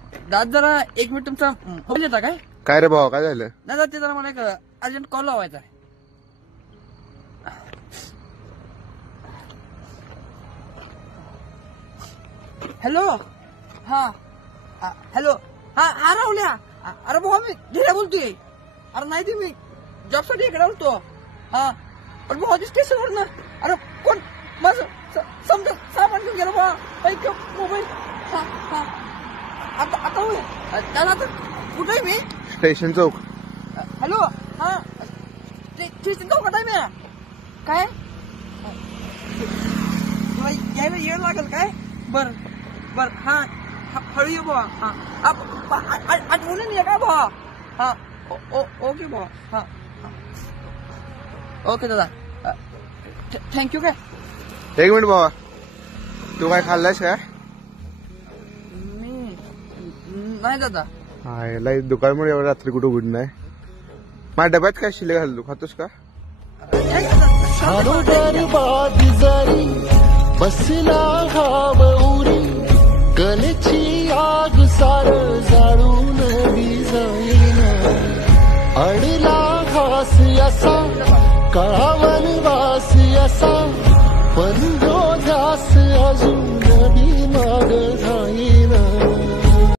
दादा जरा एक मिनिट तुमचा मोबाईल येता काय? काय रे भावा, काय झालं? दादा ते जरा मला एक अर्जंट कॉल लावायचा आहे. हॅलो. हा हॅलो. हा राहुल्या. अरे भाऊ मी धीरे बोलतोय. अरे नाही ते मी जॉबसाठी इकडे आलतो. हा पण भाऊ स्टेशनवर ना. अरे कोण माझं समजा सामान घेऊन गेलो बा. पैक मोबाईल. हा हा आता होय त्याला आता कुठे आहे मी? स्टेशन चौक. हॅलो. हा स्टेशन चौकात आहे मी. काय तुला यायला येळ लागेल काय? बर बर. हा हळू ये बा. हा आठवून ये का बा? हा ओके बा. हा ओके दादा. थँक्यू काय? एक मिनिट भावा, तू काय खाल्लास काय? मी नाही दादा. हा याला दुकानमुळे एवढं रात्री कुठं उघड नाही. माझ्या डब्यात काय शिले घाल, तू खातोस का? बसला घाव उरी कलेची आग सार जाळून जाईना. अडला घास असा काळावन वास असा पण जो ध्यास अजून बी माग जाईना.